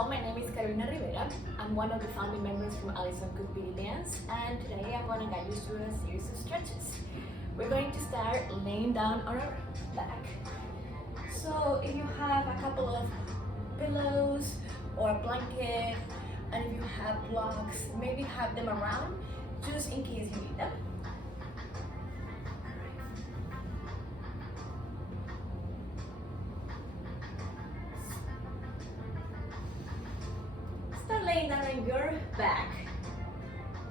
Hello, my name is Carolina Rivera. I'm one of the founding members from Allison Cook Beauty Dance, and today I'm going to guide you through a series of stretches. We're going to start laying down on our back. So if you have a couple of pillows or a blanket, and if you have blocks, maybe have them around just in case you need them. Start laying down on your back.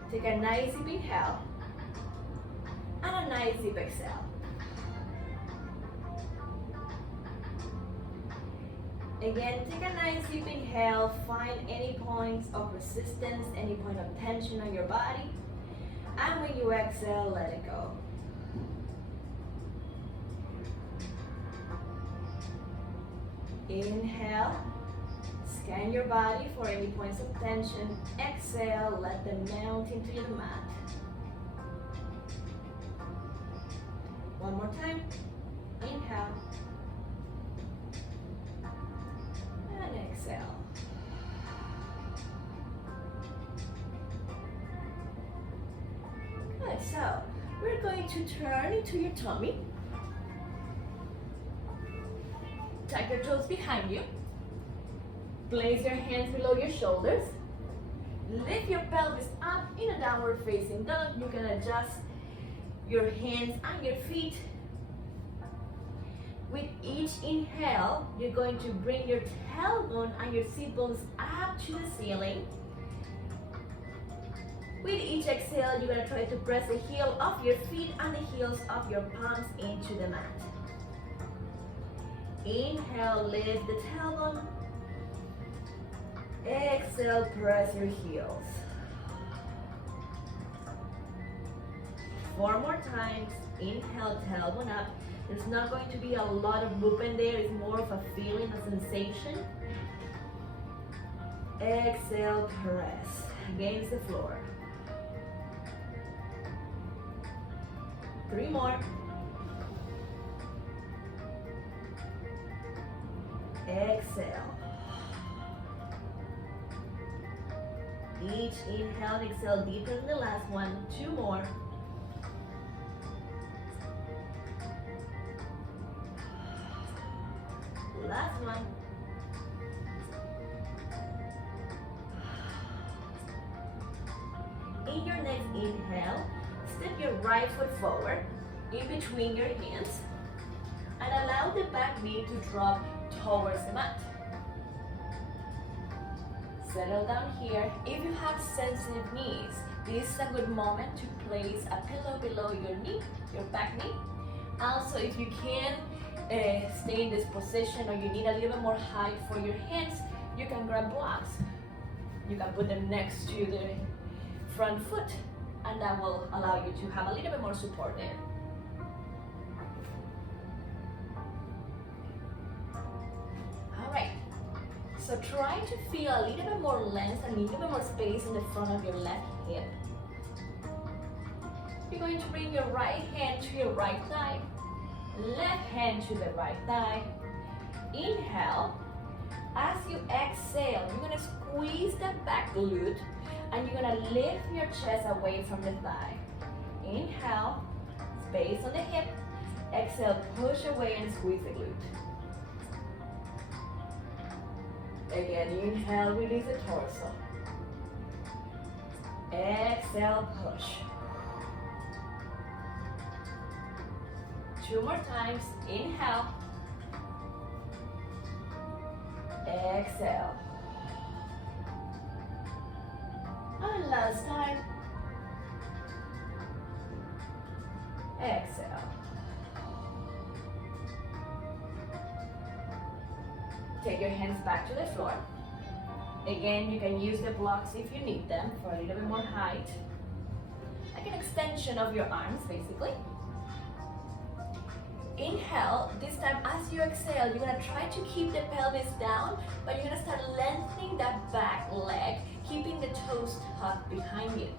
Take a nice deep inhale and a nice deep exhale. Again, take a nice deep inhale. Find any points of resistance, any point of tension on your body. And when you exhale, let it go. Inhale. Scan your body for any points of tension. Exhale, let them melt into your mat. One more time. Inhale. And exhale. Good, so we're going to turn into your tummy. Tuck your toes behind you. Place your hands below your shoulders. Lift your pelvis up in a downward facing dog. You can adjust your hands and your feet. With each inhale, you're going to bring your tailbone and your sit bones up to the ceiling. With each exhale, you're going to try to press the heel of your feet and the heels of your palms into the mat. Inhale, lift the tailbone. Exhale, press your heels. 4 more times. Inhale, tailbone up. There's not going to be a lot of movement there. It's more of a feeling, a sensation. Exhale, press against the floor. 3 more. Exhale. Each inhale and exhale deeper than the last one. 2 more. Last one. In your next inhale, step your right foot forward in between your hands and allow the back knee to drop towards the mat. Settle down here. If you have sensitive knees, this is a good moment to place a pillow below your knee, your back knee. Also, if you can stay in this position or you need a little bit more height for your hands, you can grab blocks. You can put them next to the front foot, and that will allow you to have a little bit more support there. All right. So try to feel a little bit more length and a little bit more space in the front of your left hip. You're going to bring your right hand to your right thigh, left hand to the right thigh. Inhale. As you exhale, you're going to squeeze that back glute and you're going to lift your chest away from the thigh. Inhale, space on the hip. Exhale, push away and squeeze the glute. Again, inhale, release the torso. Exhale, push. 2 more times. Inhale. Exhale. And last time. Exhale. Take your hands back to the floor. Again, you can use the blocks if you need them for a little bit more height. Like an extension of your arms, basically. Inhale. This time, as you exhale, you're going to try to keep the pelvis down, but you're going to start lengthening that back leg, keeping the toes tucked behind you.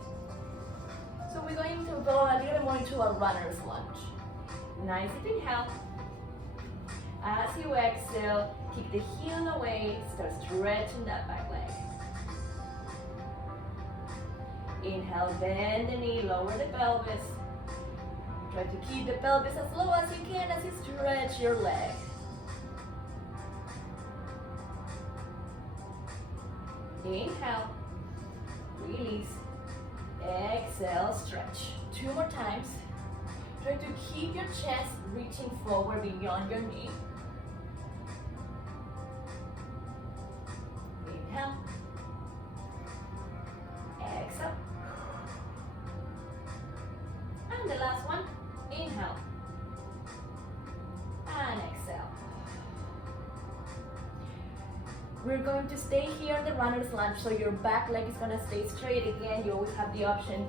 So we're going to go a little bit more into a runner's lunge. Nice deep inhale. As you exhale, Kick the heel away, start stretching that back leg. Inhale, bend the knee, lower the pelvis. Try to keep the pelvis as low as you can as you stretch your leg. Inhale, release, exhale, stretch. 2 more times. Try to keep your chest reaching forward beyond your knee. Inhale, exhale, and the last one, inhale, and exhale. We're going to stay here in the runner's lunge, so your back leg is going to stay straight. Again, you always have the option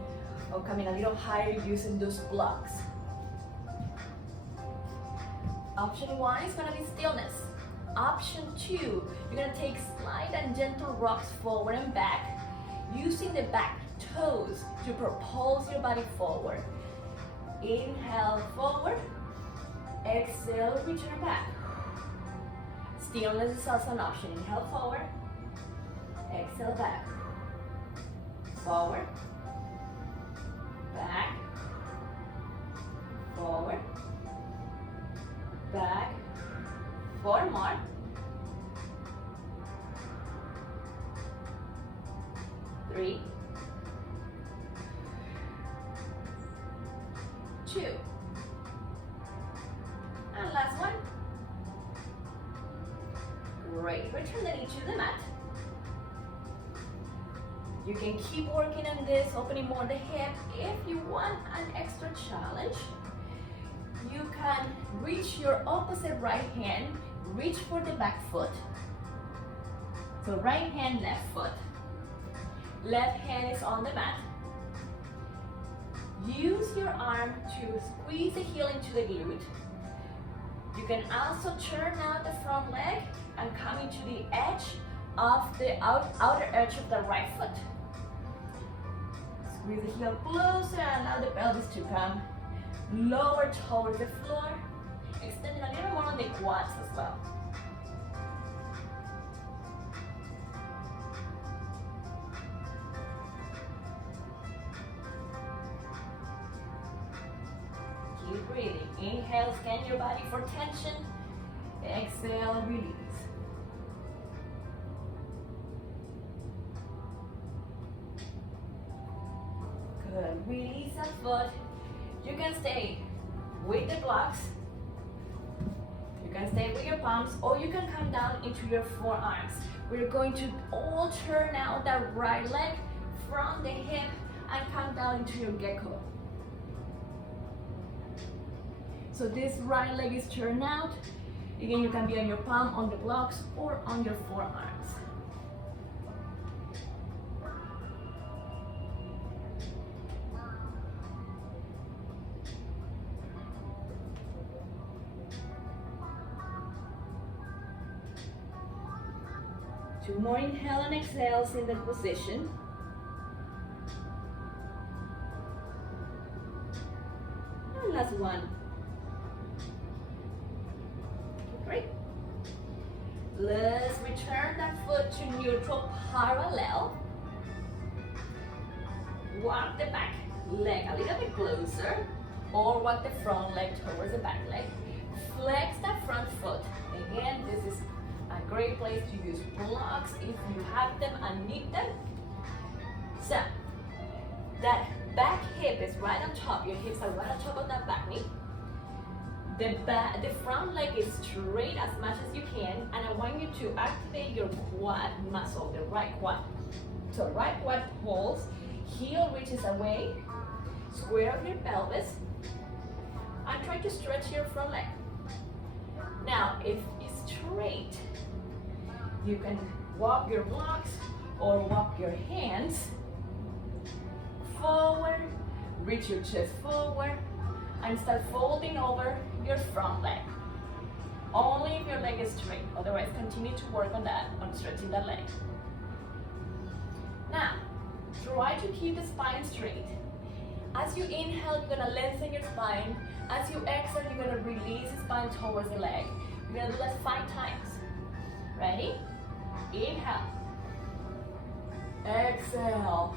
of coming a little higher using those blocks. Option 1 is going to be stillness. Option 2, you're going to take slight and gentle rocks forward and back, using the back toes to propulse your body forward. Inhale, forward. Exhale, return back. Stillness is also an option. Inhale, forward. Exhale, back. Forward. Back. Forward. Back. 4 more. 3, 2, and last one. Great, return the knee to the mat. You can keep working on this, opening more the hip. If you want an extra challenge, you can reach your opposite right hand, reach for the back foot. So right hand, left foot. Left hand is on the mat. Use your arm to squeeze the heel into the glute. You can also turn out the front leg and come into the edge of the outer edge of the right foot. Squeeze the heel closer and allow the pelvis to come lower towards the floor, extending a little more on the quads as well. Keep breathing. Inhale, scan your body for tension. Exhale, release. Good. Release that foot. You can stay with the blocks. You can stay with your palms, or you can come down into your forearms. We're going to all turn out that right leg from the hip and come down into your gecko. So this right leg is turned out. Again, you can be on your palm, on the blocks, or on your forearms. Two more inhale and exhales in that position. And last one. Great. Let's return that foot to neutral parallel. Walk the back leg a little bit closer, or walk the front leg towards the back leg. Flex that front foot. Again, this is a great place to use blocks if you have them and need them. So, that back hip is right on top. Your hips are right on top of that back knee. The front leg is straight as much as you can, and I want you to activate your quad muscle, the right quad. So right quad pulls, heel reaches away, square up your pelvis, and try to stretch your front leg. Now, if it's straight, you can walk your blocks or walk your hands forward, reach your chest forward, and start folding over your front leg. Only if your leg is straight, otherwise continue to work on that, on stretching that leg. Now, try to keep the spine straight. As you inhale, you're gonna lengthen your spine. As you exhale, you're gonna release the spine towards the leg. You're gonna do that 5 times. Ready? Inhale. Exhale.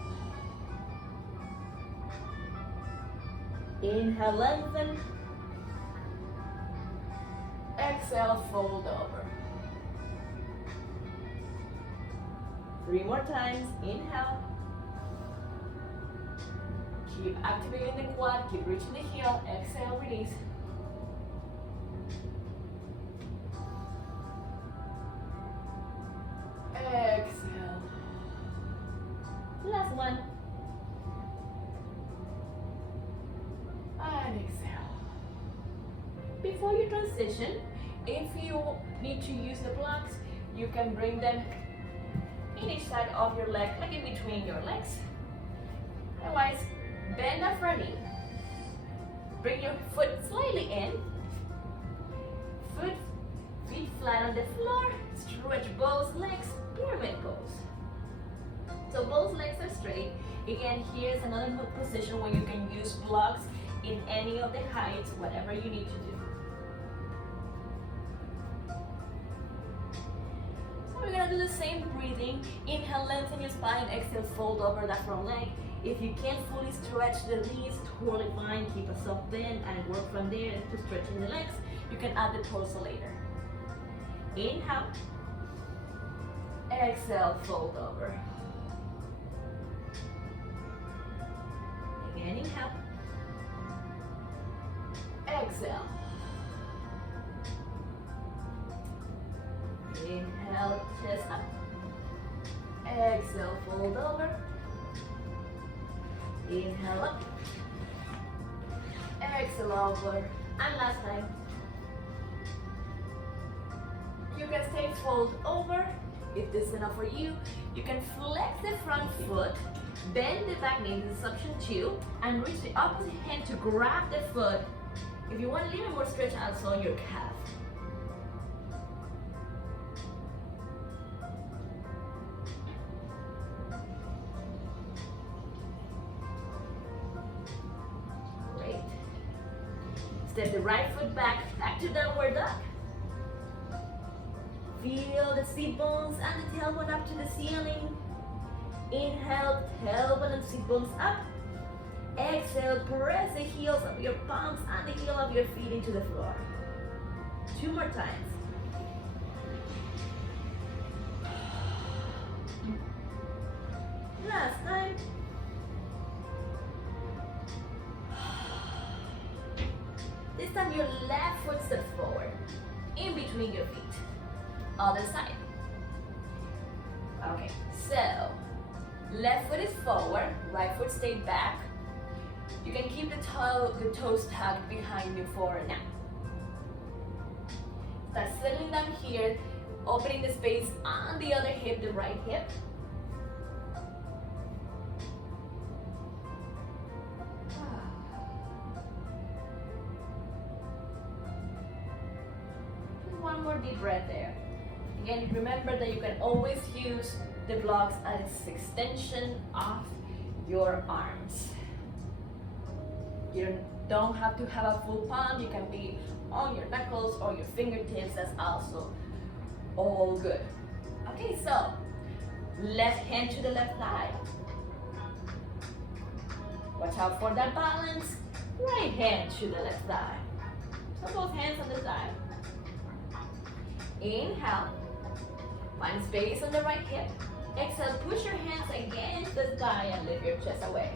Inhale, lengthen. Exhale, fold over. 3 more times. Inhale. Keep activating the quad, keep reaching the heel. Exhale, release. Exhale. Last one. And exhale. Before you transition, if you need to use the blocks, you can bring them in each side of your leg, like in between your legs. Otherwise, bend the front knee. Bring your foot slightly in. Feet flat on the floor. Stretch both legs, pyramid pose. So both legs are straight. Again, here's another position where you can use blocks in any of the heights, whatever you need to do. So we're gonna do the same breathing. Inhale, lengthen your spine. Exhale, fold over that front leg. If you can't fully stretch the knees, totally fine. Keep a soft bend and work from there to stretching the legs. You can add the torso later. Inhale. Exhale, fold over. Again, inhale. Exhale. Inhale, chest up. Exhale, fold over. Inhale up. Exhale over. And last time. You can stay fold over. If this is enough for you, you can flex the front foot, bend the back knee, this is option 2, and reach the opposite hand to grab the foot. If you want a little more stretch also on your calf. Great. Step the right foot back to downward dog. Feel the seat bones and the tailbone up to the ceiling. Inhale, tailbone and seat bones up. Exhale, press the heels of your palms and the heel of your feet into the floor. 2 more times. Last time. This time your left foot steps forward, in between your feet. Other side. Okay, so left foot is forward, right foot stays back. You can keep the toes tucked behind you for now. Start settling down here, opening the space on the other hip, the right hip. One more deep breath there. Again, remember that you can always use the blocks as extension of your arms. You don't have to have a full palm. You can be on your knuckles or your fingertips. That's also all good. Okay, so left hand to the left thigh. Watch out for that balance. Right hand to the left thigh. So both hands on the thigh. Inhale. Find space on the right hip. Exhale, push your hands against the thigh and lift your chest away.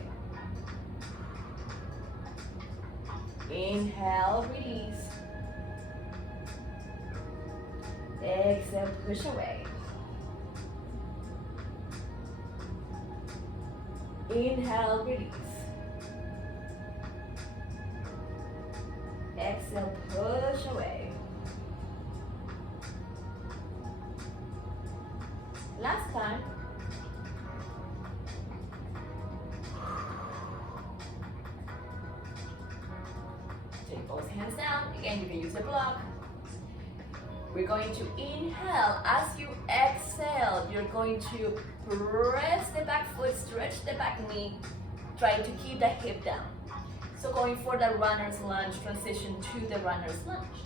Inhale, release. Exhale, push away. Inhale, release. Exhale, push away. Last time. Take both hands down. Again, you can use a block. We're going to inhale. As you exhale, you're going to press the back foot, stretch the back knee, try to keep the hip down. So going for the runner's lunge, transition to the runner's lunge.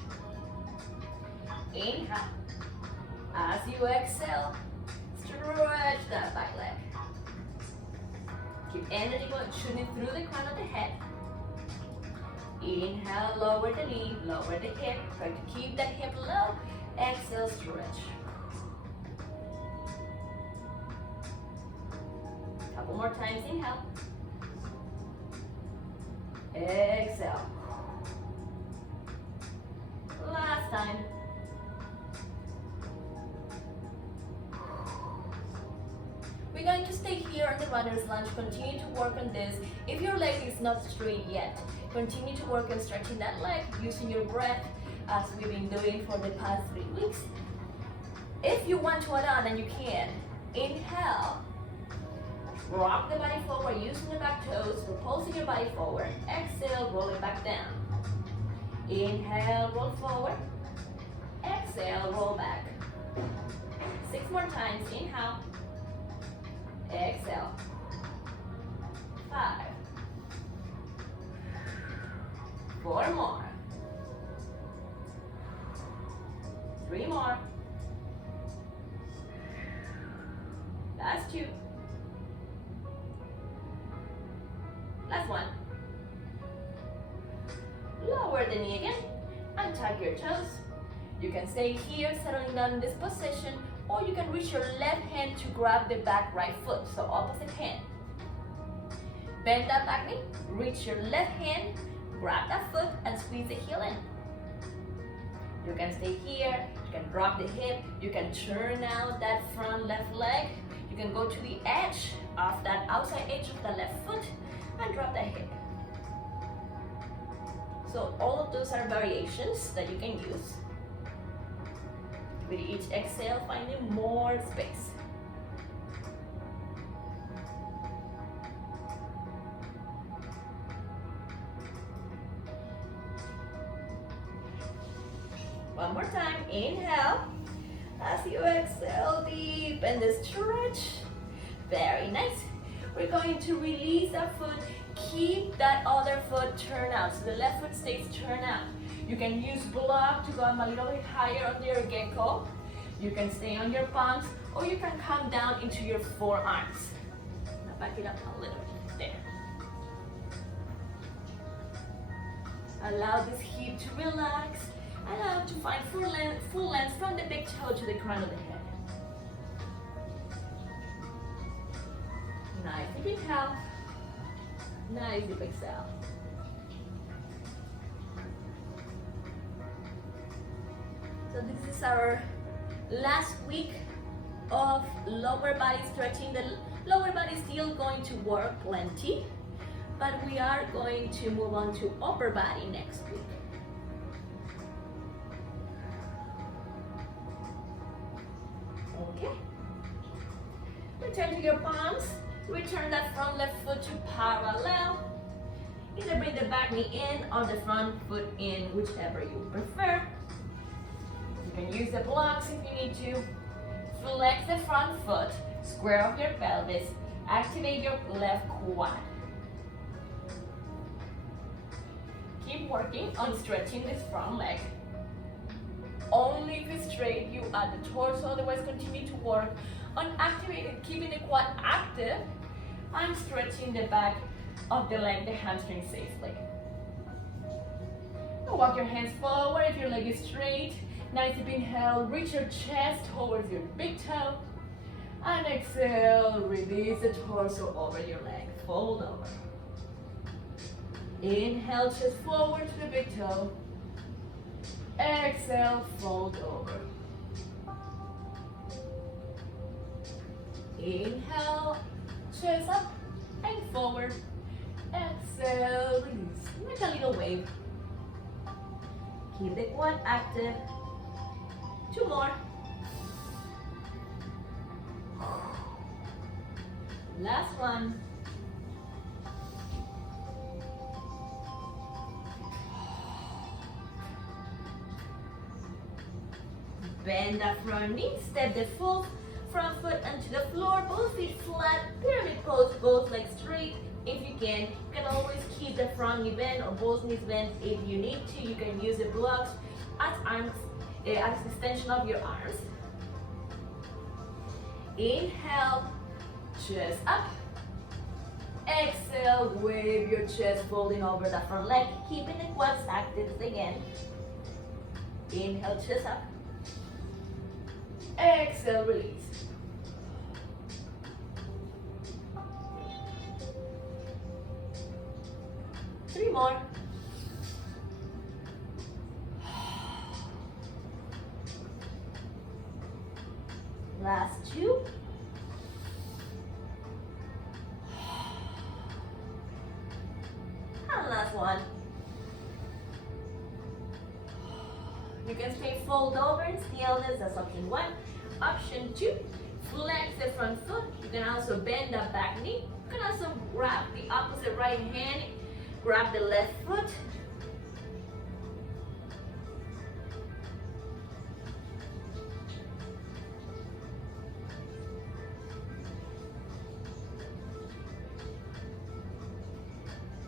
Inhale. As you exhale, stretch that back leg. Keep energy shooting through the crown of the head. Inhale, lower the knee, lower the hip. Try to keep that hip low. Exhale, stretch. Couple more times, inhale. Exhale. Last time. We're going to stay here on the runner's lunge. Continue to work on this. If your leg is not straight yet, continue to work on stretching that leg using your breath as we've been doing for the past 3 weeks. If you want to add on, and you can, inhale. Rock the body forward using the back toes, propulsing your body forward. Exhale, roll it back down. Inhale, roll forward. Exhale, roll back. 6 more times. Inhale. Exhale. 5. 4 more. 3 more. Last 2. Last 1. Lower the knee again. Untuck your toes. You can stay here, settling down in this position, or you can reach your left hand to grab the back right foot, so opposite hand. Bend that back knee, reach your left hand, grab that foot, and squeeze the heel in. You can stay here, you can drop the hip, you can turn out that front left leg, you can go to the edge of that outside edge of the left foot, and drop that hip. So all of those are variations that you can use. With each exhale, finding more space. One more time, inhale. As you exhale, deepen the stretch. Very nice. We're going to release that foot. Keep that other foot turned out, so the left foot stays turned out. You can use block to go a little bit higher on your gecko. You can stay on your palms, or you can come down into your forearms. Now back it up a little bit. There. Allow this hip to relax. Allow to find full length from the big toe to the crown of the head. Nice deep inhale. Nice deep exhale. So this is our last week of lower body stretching. The lower body is still going to work plenty, but we are going to move on to upper body next week. Okay. Return to your palms. Return that front left foot to parallel. Either bring the back knee in or the front foot in, whichever you prefer. You can use the blocks if you need to. Flex the front foot, square off your pelvis, activate your left quad. Keep working on stretching this front leg. Only if it's straight, you add the torso, otherwise continue to work on activating, keeping the quad active and stretching the back of the leg, the hamstring safely. Now walk your hands forward if your leg is straight. Nice deep inhale, reach your chest towards your big toe. And exhale, release the torso over your leg, fold over. Inhale, chest forward to the big toe. Exhale, fold over. Inhale, chest up and forward. Exhale, release. Make a little wave. Keep the quad active. 2 more. Last one. Bend that front knee, step the full front foot onto the floor, both feet flat, pyramid pose, both legs straight. If you can, you can always keep the front knee bent or both knees bent if you need to. You can use the blocks as arms, as extension of your arms. Inhale, chest up. Exhale, wave your chest folding over the front leg, keeping the quads active again. Inhale, chest up. Exhale, release. Three more. Last two. And last one. You can stay fold over in stillness, that's option one. Option two, flex the front foot. You can also bend the back knee. You can also grab the opposite right hand, grab the left foot.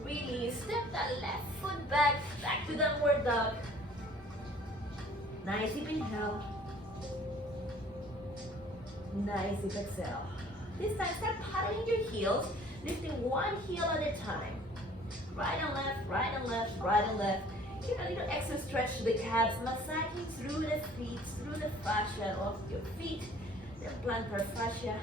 Release, step that left foot back to downward dog. Nice deep inhale. Nice deep exhale. This time start paddling your heels, lifting one heel at a time. Right and left, right and left, right and left. Give a little extra stretch to the calves, massaging through the feet, through the fascia of your feet, the plantar fascia.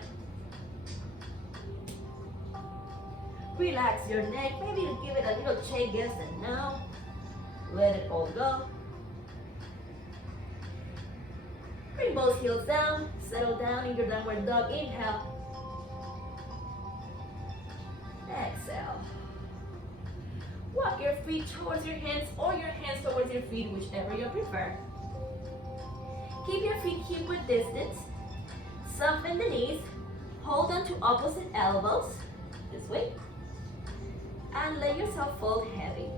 Relax your neck, maybe give it a little shake, yes and no. Let it all go. Bring both heels down, settle down in your downward dog. Inhale. Exhale. Walk your feet towards your hands or your hands towards your feet, whichever you prefer. Keep your feet hip width distance. Soften the knees. Hold on to opposite elbows. This way. And let yourself fold heavy.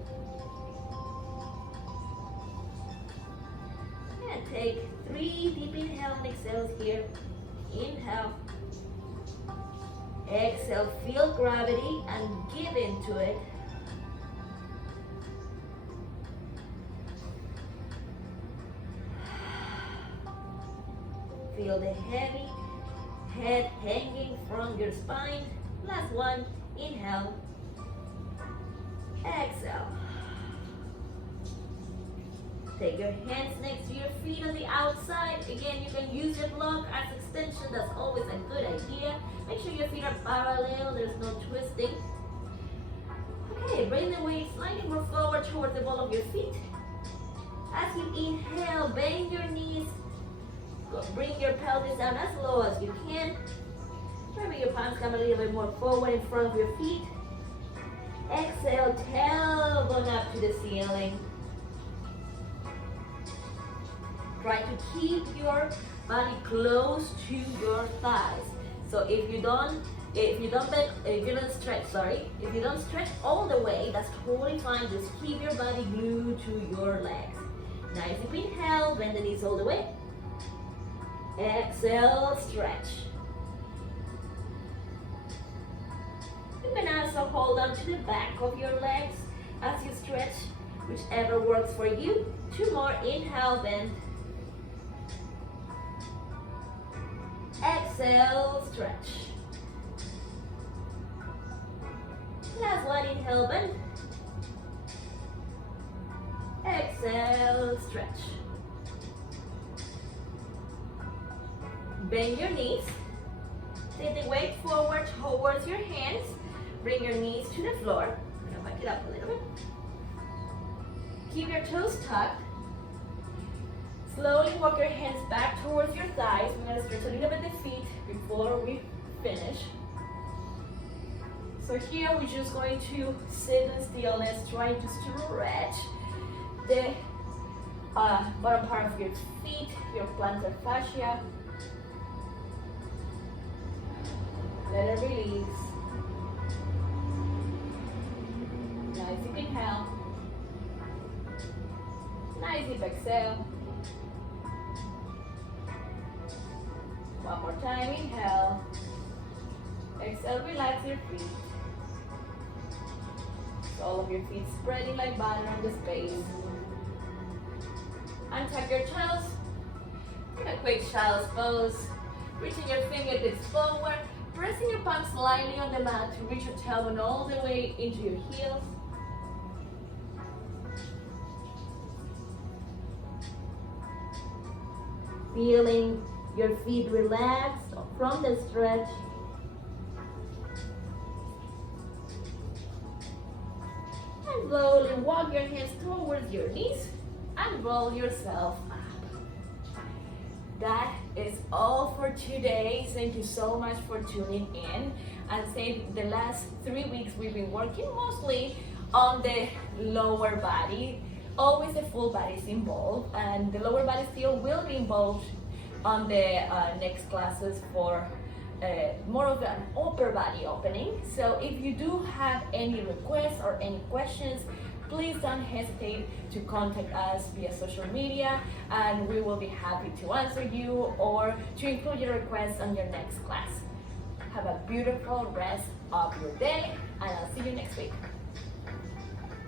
And take 3 deep inhale and exhales here. Inhale. Exhale, feel gravity and give into it. Feel the heavy head hanging from your spine. Last one, inhale. Exhale. Take your hands next to your feet on the outside. Again, you can use your block as extension. That's always a good idea. Make sure your feet are parallel. There's no twisting. Okay, bring the weight slightly more forward towards the ball of your feet. As you inhale, bend your knees. Bring your pelvis down as low as you can. Maybe your palms come a little bit more forward in front of your feet. Exhale, tailbone up to the ceiling. Try to keep your body close to your thighs. So if you don't stretch all the way, that's totally fine. Just keep your body glued to your legs. Nice deep inhale, bend the knees all the way. Exhale, stretch. You can also hold on to the back of your legs as you stretch, whichever works for you. 2 more, inhale, bend. Exhale, stretch. Last one, inhale, bend. Exhale, stretch. Bend your knees. Take the weight forward towards your hands. Bring your knees to the floor. I'm gonna back it up a little bit. Keep your toes tucked. Slowly walk your hands back towards your thighs. We're gonna stretch a little bit the feet before we finish. So here we're just going to sit in stillness, trying to stretch the bottom part of your feet, your plantar fascia. Let it release. Nice deep inhale. Nice deep exhale. One more time, inhale. Exhale, relax your feet. All of your feet spreading like butter on the space. Untuck your toes. In a quick child's pose. Reaching your fingertips forward, pressing your palms slightly on the mat to reach your tailbone all the way into your heels. Feeling your feet relax from the stretch. And slowly walk your hands towards your knees and roll yourself up. That is all for today. Thank you so much for tuning in. And say the last 3 weeks we've been working mostly on the lower body. Always the full body is involved, and the lower body still will be involved on the next classes for more of an upper body opening. So if you do have any requests or any questions, please don't hesitate to contact us via social media, and we will be happy to answer you or to include your requests on your next class. Have a beautiful rest of your day, and I'll see you next week.